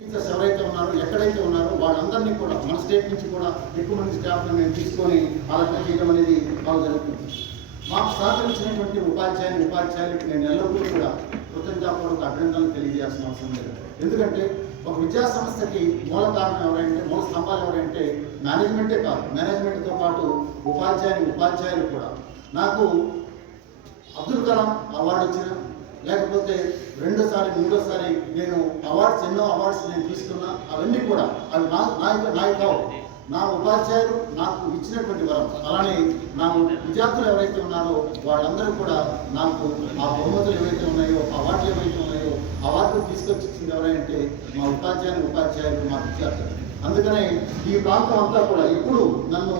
Teachers ఎవరైతే ఉన్నారో ఎక్కడైతే ఉన్నారో వాళ్ళందరినీ కూడా మన స్టేట్ నుంచి కూడా ఎక్కువ మంది స్టాఫ్ని మేము తీసుకొని ఆలోచన చేయడం అనేది బాగా జరుగుతుంది. మాకు సహకరించినటువంటి ఉపాధ్యాయులకు నేను ఎల్లప్పుడూ కూడా కృతజ్ఞతాపూర్వక అభినందనలు తెలియజేయాల్సిన అవసరం లేదు. ఎందుకంటే ఒక విద్యా సంస్థకి మూల కారణం ఎవరంటే, మూల స్తంభాలు ఎవరంటే మేనేజ్మెంటే కాదు, మేనేజ్మెంట్తో పాటు ఉపాధ్యాయులు కూడా. నాకు అబ్దుల్ కలాం అవార్డు వచ్చిన, లేకపోతే మూడోసారి నేను ఎన్నో అవార్డ్స్ నేను తీసుకున్నా, అవన్నీ కూడా అవి నాయి కావు, నా ఉపాధ్యాయులు నాకు ఇచ్చినటువంటి వరం. అలానే నా విద్యార్థులు ఎవరైతే ఉన్నారో వాళ్ళందరూ కూడా నాకు ఆ బహుమతులు ఏవైతే ఉన్నాయో, అవార్డులు ఏవైతే ఉన్నాయో, అవార్డులు తీసుకొచ్చింది ఎవరంటే మా ఉపాధ్యాయులు, మా విద్యార్థులు. అందుకనే ఈ ప్రాంతం అంతా కూడా ఎప్పుడు నన్ను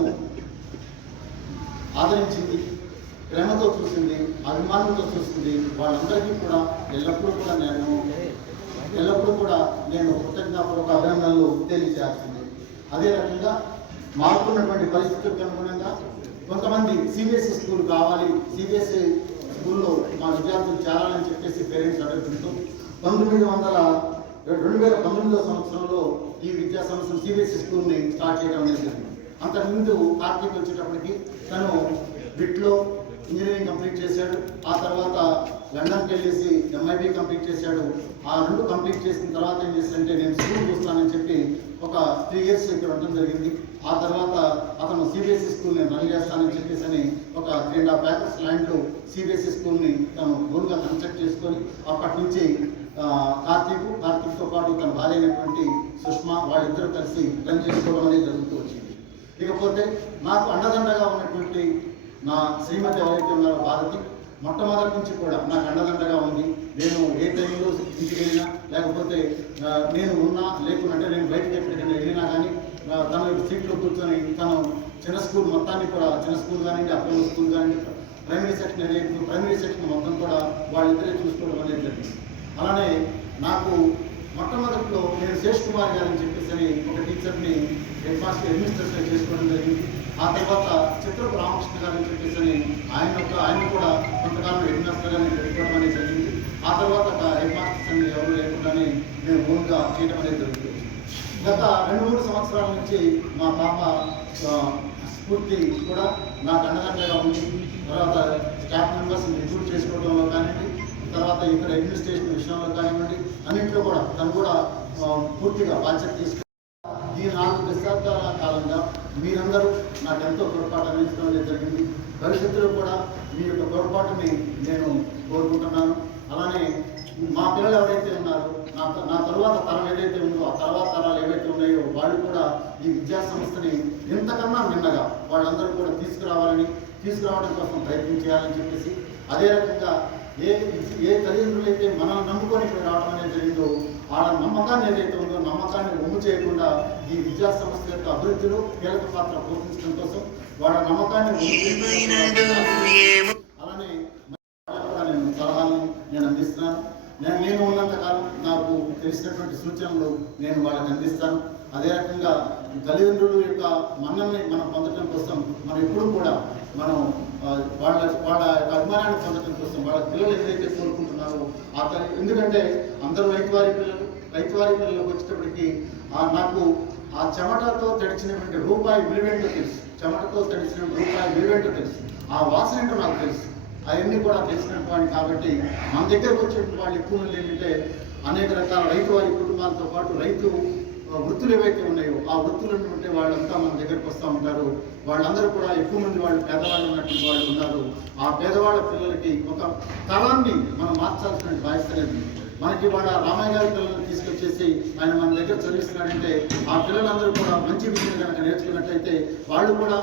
ఆదరించింది, ప్రేమతో చూసింది, అభిమానంతో చూసింది. వాళ్ళందరికీ కూడా ఎల్లప్పుడూ కూడా నేను కృతజ్ఞతాపూర్వక అభినందనలు తెలియజేయాల్సింది. అదే రకంగా మారుతున్నటువంటి పరిస్థితులకు అనుగుణంగా కొంతమంది సిబిఎస్ఈ స్కూల్ కావాలి, సిబిఎస్ఈ స్కూల్లో మా విద్యార్థులు చేరాలని చెప్పేసి పేరెంట్స్ అడుగుతుంటూ 2019 సంవత్సరంలో ఈ విద్యా సంస్థను సిబిఎస్ఈ స్కూల్ని స్టార్ట్ చేయడం జరిగింది. అంతకుముందు కార్తీక్ వచ్చేటప్పటికి తను బిట్లో ఇంజనీరింగ్ కంప్లీట్ చేశాడు. ఆ తర్వాత లండన్కి వెళ్ళేసి ఎంఐబి కంప్లీట్ చేశాడు. ఆ 2 కంప్లీట్ చేసిన తర్వాత ఏం చేశాడంటే నేను స్కూల్ చూస్తానని చెప్పి ఒక 3 years ఇక్కడ ఉండడం జరిగింది. ఆ తర్వాత అతను సిబిఎస్ఈ స్కూల్ని రన్ చేస్తానని చెప్పేసి అని ఒక 3.5 acres ల్యాండ్ సిబిఎస్ఈ స్కూల్ని తను ఓన్గా కన్స్ట్రక్ట్ చేసుకొని అప్పటి నుంచి కార్తీక్తో పాటు తన భార్య అయినటువంటి సుష్మా వాళ్ళిద్దరూ కలిసి రన్ చేసుకోవడం అనేది జరుగుతూ వచ్చింది. ఇకపోతే నాకు అండదండగా ఉన్నటువంటి నా శ్రీమతి ఎవరైతే ఉన్నారో భారతి, మొట్టమొదటి నుంచి కూడా నాకు అండదండగా ఉంది. నేను ఏ టైంలో ఇంటికి వెళ్ళినా, లేకపోతే నేను ఉన్నా లేకున్నా, అంటే నేను బయటకు ఎక్కడికైనా వెళ్ళినా కానీ తన సీట్లో కూర్చొని తను చిన్న స్కూల్ మొత్తాన్ని కూడా, చిన్న స్కూల్ కానివ్వండి, అప్లై స్కూల్ కానివ్వండి, ప్రైమరీ సెక్షన్ మొత్తం కూడా వాళ్ళిద్దరే చూసుకోవడం అనేది జరిగింది. అలానే నాకు మొట్టమొదటిలో నేను శేష్ కుమార్ గారు అని చెప్పేసి అని ఒక టీచర్ని హెడ్ మాస్టర్ అడ్మినిస్ట్రేషన్ చేసుకోవడం జరిగింది. ఆ తర్వాత చిత్రపు రామకృష్ణ గారు అని చెప్పేసి అని ఆయన కూడా కొంతకాలం హెడ్ మాస్టర్గా నేను పెట్టుకోవడం అనేది జరిగింది. ఆ తర్వాత హెడ్ మాస్టర్స్ అని ఎవరు లేకుండానే నేను ఓన్గా చేయడం అనేది జరుగుతుంది. గత 2-3 సంవత్సరాల నుంచి మా పాప స్ఫూర్తి కూడా నాకు అండదండగా ఉంది. తర్వాత స్టాఫ్ మెంబర్స్ రిక్రూట్ చేసుకోవడంలో కానివ్వండి, తర్వాత ఇక్కడ అడ్మినిస్ట్రేషన్ విషయంలో కానివ్వండి, అన్నింటిలో కూడా తను కూడా పూర్తిగా బాధ్యత తీసుకుని ఈ 4 దశాబ్దాల కాలంగా మీరందరూ నాకు ఎంతో తోడ్పాటు అందించడం అనేది జరిగింది. భవిష్యత్తులో కూడా మీ యొక్క తోడ్పాటుని నేను కోరుకుంటున్నాను. అలానే మా పిల్లలు ఎవరైతే ఉన్నారో, నా తరువాత తరం ఏదైతే ఉందో, ఆ తర్వాత తరాలు ఏవైతే ఉన్నాయో వాళ్ళు కూడా ఈ విద్యా సంస్థని ఇంతకన్నా మిన్నగా వాళ్ళందరూ కూడా తీసుకురావడం కోసం ప్రయత్నం చేయాలని చెప్పేసి, అదే రకంగా ఏ తల్లిదండ్రులు అయితే మనల్ని నమ్ముకొని ఇక్కడ రావడం అనేది జరిగిందో, వాళ్ళ నమ్మకాన్ని ఏదైతే ఉందో నమ్మకాన్ని ఒమ్ము చేయకుండా ఈ విద్యా సంస్థ యొక్క అభివృద్ధిలో కీలక పాత్ర పోషించడం కోసం వాళ్ళ నమ్మకాన్ని అలానే నేను సలహాలను నేను అందిస్తున్నాను. నేను ఉన్నంతకాలం నాకు తెలిసినటువంటి సూచనలు నేను వాళ్ళకి అందిస్తాను. అదే రకంగా తల్లిదండ్రుల యొక్క మన్నల్ని మనం పొందడం కోసం మనం ఎప్పుడు కూడా వాళ్ళ అభిమానాన్ని పొందడం కోసం వాళ్ళ పిల్లలు ఏదైతే కోరుకుంటున్నారో ఎందుకంటే అందరూ రైతువారి పిల్లలకు వచ్చేటప్పటికి నాకు ఆ చెమటతో తడిచినటువంటి రూపాయి విలువేంటో తెలుసు, ఆ వాసన ఏంటో నాకు తెలుసు. అవన్నీ కూడా తెలిసినటువంటి కాబట్టి మన దగ్గరకు వచ్చేటువంటి వాళ్ళు ఎక్కువ మంది ఏంటంటే అనేక రకాల రైతువారి కుటుంబాలతో పాటు రైతు వృత్తులు ఏవైతే ఉన్నాయో ఆ వృత్తులు ఉంటే వాళ్ళంతా మన దగ్గరకు వస్తూ ఉంటారు. వాళ్ళందరూ కూడా ఎక్కువ మంది వాళ్ళు పేదవాళ్ళు ఉన్నటువంటి వాళ్ళు ఉన్నారు. ఆ పేదవాళ్ళ పిల్లలకి ఒక తరాన్ని మనం మార్చాల్సిన బాధ్యత లేదు. మనకి వాళ్ళ రామయ్య గారి పిల్లల్ని తీసుకొచ్చేసి ఆయన మన దగ్గర చదివిస్తున్నాడంటే ఆ పిల్లలందరూ కూడా మంచి విషయం కనుక నేర్చుకున్నట్టయితే వాళ్ళు కూడా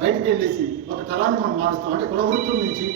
బయటకు వెళ్ళేసి ఒక తరాన్ని మనం మారుస్తాం. అంటే కుల వృత్తుల నుంచి